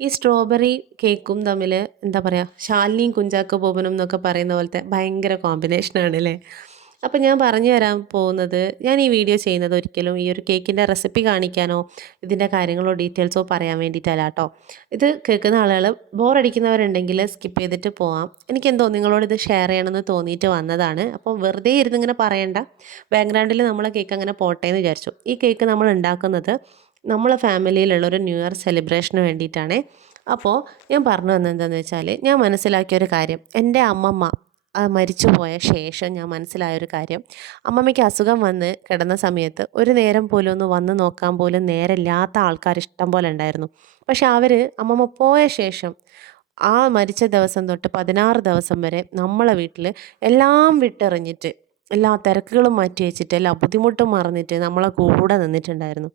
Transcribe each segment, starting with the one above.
ഈ സ്ട്രോബെറി കേക്കും തമ്മിൽ എന്താ പറയുക, ശാലിനിയും കുഞ്ചാക്കോ ബോബനും എന്നൊക്കെ പറയുന്ന പോലത്തെ ഭയങ്കര കോമ്പിനേഷനാണ് അല്ലേ. അപ്പോൾ ഞാൻ പറഞ്ഞു തരാൻ പോകുന്നത്, ഞാൻ ഈ വീഡിയോ ചെയ്യുന്നത് ഒരിക്കലും ഈ ഒരു കേക്കിൻ്റെ റെസിപ്പി കാണിക്കാനോ ഇതിൻ്റെ കാര്യങ്ങളോ ഡീറ്റെയിൽസോ പറയാൻ വേണ്ടിയിട്ടല്ല കേട്ടോ. ഇത് കേൾക്കുന്ന ആളുകൾ ബോറടിക്കുന്നവരുണ്ടെങ്കിൽ സ്കിപ്പ് ചെയ്തിട്ട് പോവാം. എനിക്കെന്തോ നിങ്ങളോട് ഇത് ഷെയർ ചെയ്യണമെന്ന് തോന്നിയിട്ട് വന്നതാണ്. അപ്പോൾ വെറുതെ ഇരുന്ന് ഇങ്ങനെ പറയണ്ട, ബാക്ക്ഗ്രൗണ്ടിൽ നമ്മളെ കേക്ക് അങ്ങനെ പോട്ടെ എന്ന് വിചാരിച്ചു. ഈ കേക്ക് നമ്മൾ ഉണ്ടാക്കുന്നത് നമ്മളെ ഫാമിലിയിലുള്ളൊരു ന്യൂ ഇയർ സെലിബ്രേഷന് വേണ്ടിയിട്ടാണ്. അപ്പോൾ ഞാൻ പറഞ്ഞു വന്നത് എന്താണെന്ന് വെച്ചാൽ, ഞാൻ മനസ്സിലാക്കിയൊരു കാര്യം, എൻ്റെ അമ്മമ്മ മരിച്ചു പോയ ശേഷം ഞാൻ മനസ്സിലായൊരു കാര്യം, അമ്മമ്മയ്ക്ക് അസുഖം വന്ന് കിടന്ന സമയത്ത് ഒരു നേരം പോലും ഒന്ന് വന്ന് നോക്കാൻ പോലും നേരമില്ലാത്ത ആൾക്കാർ ഇഷ്ടം പോലെ ഉണ്ടായിരുന്നു. പക്ഷെ അവർ അമ്മമ്മ പോയ ശേഷം ആ മരിച്ച ദിവസം തൊട്ട് 16 ദിവസം വരെ നമ്മളെ വീട്ടിൽ എല്ലാം വിട്ടെറിഞ്ഞിട്ട്, എല്ലാ തിരക്കുകളും മാറ്റി വെച്ചിട്ട്, എല്ലാ ബുദ്ധിമുട്ടും മറന്നിട്ട് നമ്മളെ കൂടെ നിന്നിട്ടുണ്ടായിരുന്നു.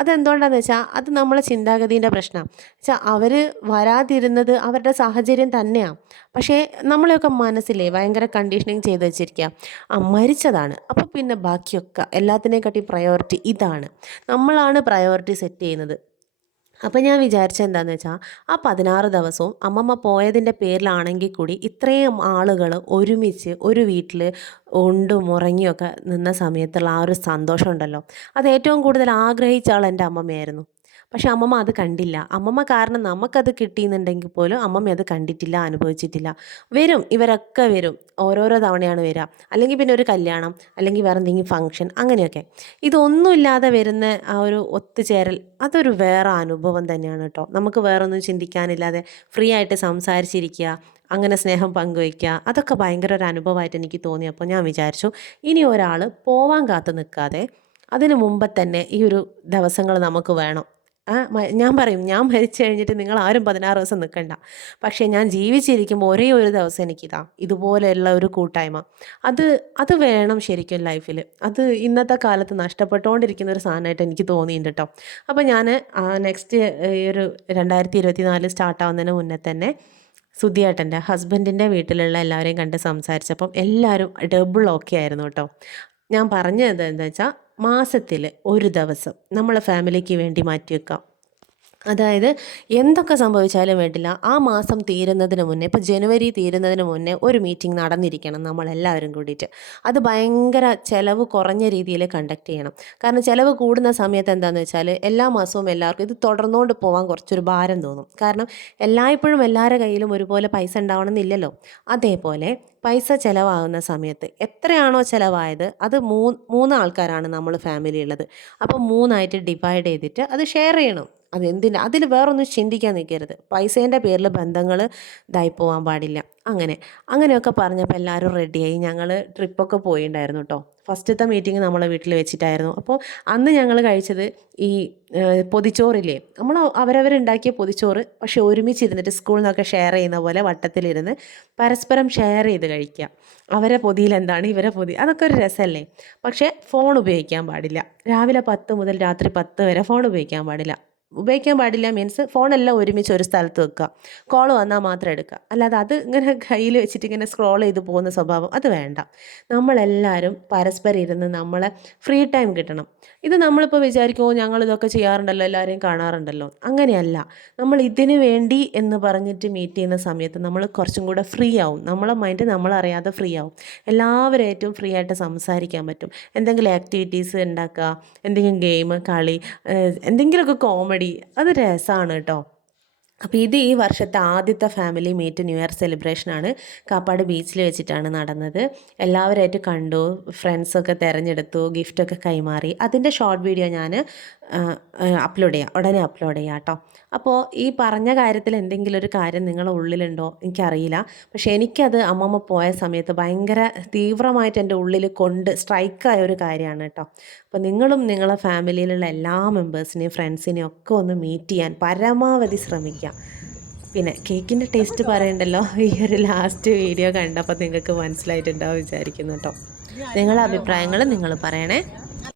അതെന്തുകൊണ്ടാണെന്ന് വെച്ചാൽ, അത് നമ്മളെ ചിന്താഗതീൻ്റെ പ്രശ്നമാണ്. വെച്ചാൽ അവർ വരാതിരുന്നത് അവരുടെ സാഹചര്യം തന്നെയാണ്. പക്ഷേ നമ്മളെയൊക്കെ മനസ്സിലേ ഭയങ്കര കണ്ടീഷനിങ് ചെയ്ത് വെച്ചിരിക്കുക, മരിച്ചതാണ്, അപ്പോൾ പിന്നെ ബാക്കിയൊക്കെ എല്ലാത്തിനെക്കാട്ടി പ്രയോറിറ്റി ഇതാണ്, നമ്മളാണ് പ്രയോറിറ്റി സെറ്റ് ചെയ്യുന്നത്. അപ്പം ഞാൻ വിചാരിച്ചത് എന്താണെന്ന് വെച്ചാൽ, ആ 16 ദിവസവും അമ്മമ്മ പോയതിൻ്റെ പേരിലാണെങ്കിൽ കൂടി ഇത്രയും ആളുകൾ ഒരുമിച്ച് ഒരു വീട്ടിൽ ഉണ്ടും ഉറങ്ങിയൊക്കെ നിന്ന സമയത്തുള്ള ആ ഒരു സന്തോഷം ഉണ്ടല്ലോ, അത് ഏറ്റവും കൂടുതൽ ആഗ്രഹിച്ച ആൾ എൻ്റെ അമ്മമ്മയായിരുന്നു. പക്ഷെ അമ്മമ്മ അത് കണ്ടില്ല. അമ്മമ്മ കാരണം നമുക്കത് കിട്ടിയെന്നുണ്ടെങ്കിൽ പോലും അമ്മമ്മ അത് കണ്ടിട്ടില്ല, അനുഭവിച്ചിട്ടില്ല. വരും, ഇവരൊക്കെ വരും, ഓരോരോ തവണയാണ് വരിക. അല്ലെങ്കിൽ പിന്നെ ഒരു കല്യാണം, അല്ലെങ്കിൽ വേറെ എന്തെങ്കിലും ഫംഗ്ഷൻ, അങ്ങനെയൊക്കെ. ഇതൊന്നുമില്ലാതെ വരുന്ന ആ ഒരു ഒത്തുചേരൽ, അതൊരു വേറെ അനുഭവം തന്നെയാണ് കേട്ടോ. നമുക്ക് വേറൊന്നും ചിന്തിക്കാനില്ലാതെ ഫ്രീ ആയിട്ട് സംസാരിച്ചിരിക്കുക, അങ്ങനെ സ്നേഹം പങ്കുവയ്ക്കുക, അതൊക്കെ ഭയങ്കര ഒരു അനുഭവമായിട്ട് എനിക്ക് തോന്നി. അപ്പോൾ ഞാൻ വിചാരിച്ചു, ഇനി ഒരാൾ പോവാൻ കാത്തു നിൽക്കാതെ അതിന് മുമ്പ് തന്നെ ഈ ഒരു ദിവസങ്ങൾ നമുക്ക് വേണം. ഞാൻ പറയും, ഞാൻ മരിച്ചു കഴിഞ്ഞിട്ട് നിങ്ങൾ ആരും 16 ദിവസം നിൽക്കണ്ട, പക്ഷേ ഞാൻ ജീവിച്ചിരിക്കുമ്പോൾ ഒരേ ഒരു ദിവസം എനിക്കിതാ ഇതുപോലെയുള്ള ഒരു കൂട്ടായ്മ, അത് അത് വേണം ശരിക്കും ലൈഫിൽ. അത് ഇന്നത്തെ കാലത്ത് നഷ്ടപ്പെട്ടുകൊണ്ടിരിക്കുന്ന ഒരു സാധനമായിട്ട് എനിക്ക് തോന്നിയിട്ടുണ്ട് കേട്ടോ. അപ്പോൾ ഞാൻ നെക്സ്റ്റ് ഈ ഒരു 2024 സ്റ്റാർട്ടാവുന്നതിന് മുന്നേ തന്നെ സുധിയേട്ടൻ്റെ ഹസ്ബൻഡിൻ്റെ വീട്ടിലുള്ള എല്ലാവരെയും കണ്ട് സംസാരിച്ചപ്പം എല്ലാവരും ഡബിൾ ഓക്കെ ആയിരുന്നു കേട്ടോ. ഞാൻ പറഞ്ഞത് എന്താ വെച്ചാൽ, മാസത്തിൽ ഒരു ദിവസം നമ്മളെ ഫാമിലിക്ക് വേണ്ടി മാറ്റി വെക്കാം. അതായത് എന്തൊക്കെ സംഭവിച്ചാലും വേണ്ടില്ല, ആ മാസം തീരുന്നതിന് മുന്നേ, ഇപ്പോൾ ജനുവരി തീരുന്നതിന് മുന്നേ ഒരു മീറ്റിംഗ് നടന്നിരിക്കണം നമ്മളെല്ലാവരും കൂടിയിട്ട്. അത് ഭയങ്കര ചിലവ് കുറഞ്ഞ രീതിയിൽ കണ്ടക്ട് ചെയ്യണം. കാരണം ചിലവ് കൂടുന്ന സമയത്ത് എന്താണെന്ന് വെച്ചാൽ, എല്ലാ മാസവും എല്ലാവർക്കും ഇത് തുടർന്നുകൊണ്ട് പോകാൻ കുറച്ചൊരു ഭാരം തോന്നും. കാരണം എല്ലായ്പ്പോഴും എല്ലാവരുടെ കയ്യിലും ഒരുപോലെ പൈസ ഉണ്ടാവണമെന്നില്ലല്ലോ. അതേപോലെ പൈസ ചിലവാകുന്ന സമയത്ത് എത്രയാണോ ചിലവായത്, അത് മൂന്ന് ആൾക്കാരാണ് നമ്മൾ ഫാമിലി ഉള്ളത്. അപ്പോൾ മൂന്നായിട്ട് ഡിവൈഡ് ചെയ്തിട്ട് അത് ഷെയർ ചെയ്യണം. അതെന്തിനാ, അതിൽ വേറൊന്നും ചിന്തിക്കാൻ നിൽക്കരുത്. പൈസേൻ്റെ പേരിൽ ബന്ധങ്ങൾ ഇതായി പോകാൻ പാടില്ല. അങ്ങനെയൊക്കെ പറഞ്ഞപ്പോൾ എല്ലാവരും റെഡിയായി. ഞങ്ങൾ ട്രിപ്പൊക്കെ പോയിണ്ടായിരുന്നു കേട്ടോ. ഫസ്റ്റത്തെ മീറ്റിംഗ് നമ്മളെ വീട്ടിൽ വെച്ചിട്ടായിരുന്നു. അപ്പോൾ അന്ന് ഞങ്ങൾ കഴിച്ചത് ഈ പൊതിച്ചോറില്ലേ, നമ്മൾ അവരവരുണ്ടാക്കിയ പൊതിച്ചോറ്, പക്ഷെ ഒരുമിച്ചിരുന്നിട്ട് സ്കൂളിൽ നിന്നൊക്കെ ഷെയർ ചെയ്യുന്ന പോലെ വട്ടത്തിലിരുന്ന് പരസ്പരം ഷെയർ ചെയ്ത് കഴിക്കുക. അവരെ പൊതിയിൽ എന്താണ്, ഇവരെ പൊതി, അതൊക്കെ ഒരു രസമല്ലേ. പക്ഷേ ഫോൺ ഉപയോഗിക്കാൻ പാടില്ല. രാവിലെ 10 മുതൽ രാത്രി 10 വരെ ഫോൺ ഉപയോഗിക്കാൻ പാടില്ല മീൻസ്, ഫോണെല്ലാം ഒരുമിച്ച് ഒരു സ്ഥലത്ത് വെക്കുക, കോൾ വന്നാൽ മാത്രം എടുക്കുക. അല്ലാതെ അത് ഇങ്ങനെ കയ്യിൽ വെച്ചിട്ട് ഇങ്ങനെ സ്ക്രോൾ ചെയ്ത് പോകുന്ന സ്വഭാവം അത് വേണ്ട. നമ്മളെല്ലാവരും പരസ്പരം ഇരുന്ന് നമ്മളെ ഫ്രീ ടൈം കിട്ടണം. ഇത് നമ്മളിപ്പോൾ വിചാരിക്കുമോ ഞങ്ങളിതൊക്കെ ചെയ്യാറുണ്ടല്ലോ, എല്ലാവരെയും കാണാറുണ്ടല്ലോ, അങ്ങനെയല്ല. നമ്മൾ ഇതിന് വേണ്ടി എന്ന് പറഞ്ഞിട്ട് മീറ്റ് ചെയ്യുന്ന സമയത്ത് നമ്മൾ കുറച്ചും കൂടെ ഫ്രീ ആവും. നമ്മളെ മൈൻഡ് നമ്മളറിയാതെ ഫ്രീ ആവും. എല്ലാവരും ഫ്രീ ആയിട്ട് സംസാരിക്കാൻ പറ്റും. എന്തെങ്കിലും ആക്ടിവിറ്റീസ് ഉണ്ടാക്കുക, എന്തെങ്കിലും ഗെയിം കളി, എന്തെങ്കിലുമൊക്കെ കോമഡി, അത് രസമാണ് കേട്ടോ. അപ്പോൾ ഇത് ഈ വർഷത്തെ ആദ്യത്തെ ഫാമിലി മീറ്റ് ന്യൂ ഇയർ സെലിബ്രേഷനാണ്. കാപ്പാട് ബീച്ചിൽ വെച്ചിട്ടാണ് നടന്നത്. എല്ലാവരായിട്ട് കണ്ടു, ഫ്രണ്ട്സൊക്കെ തിരഞ്ഞെടുത്തു, ഗിഫ്റ്റൊക്കെ കൈമാറി. അതിൻ്റെ ഷോർട്ട് വീഡിയോ ഞാൻ ഉടനെ അപ്ലോഡ് ചെയ്യാം കേട്ടോ. അപ്പോൾ ഈ പറഞ്ഞ കാര്യത്തിൽ എന്തെങ്കിലും ഒരു കാര്യം നിങ്ങളുടെ ഉള്ളിലുണ്ടോ എനിക്കറിയില്ല, പക്ഷേ എനിക്കത് അമ്മമ്മ പോയ സമയത്ത് ഭയങ്കര തീവ്രമായിട്ട് എൻ്റെ ഉള്ളിൽ സ്ട്രൈക്കായ ഒരു കാര്യമാണ് കേട്ടോ. അപ്പോൾ നിങ്ങളും നിങ്ങളെ ഫാമിലിയിലുള്ള എല്ലാ മെമ്പേഴ്സിനെയും ഫ്രണ്ട്സിനെയും ഒക്കെ ഒന്ന് മീറ്റ് ചെയ്യാൻ പരമാവധി ശ്രമിക്കുക. പിന്നെ കേക്കിൻ്റെ ടേസ്റ്റ് പറയണ്ടല്ലോ, ഈ ഒരു ലാസ്റ്റ് വീഡിയോ കണ്ടപ്പോൾ നിങ്ങൾക്ക് മനസ്സിലായിട്ടുണ്ടാവും വിചാരിക്കുന്നു കേട്ടോ. നിങ്ങളുടെ അഭിപ്രായങ്ങൾ നിങ്ങൾ പറയണേ.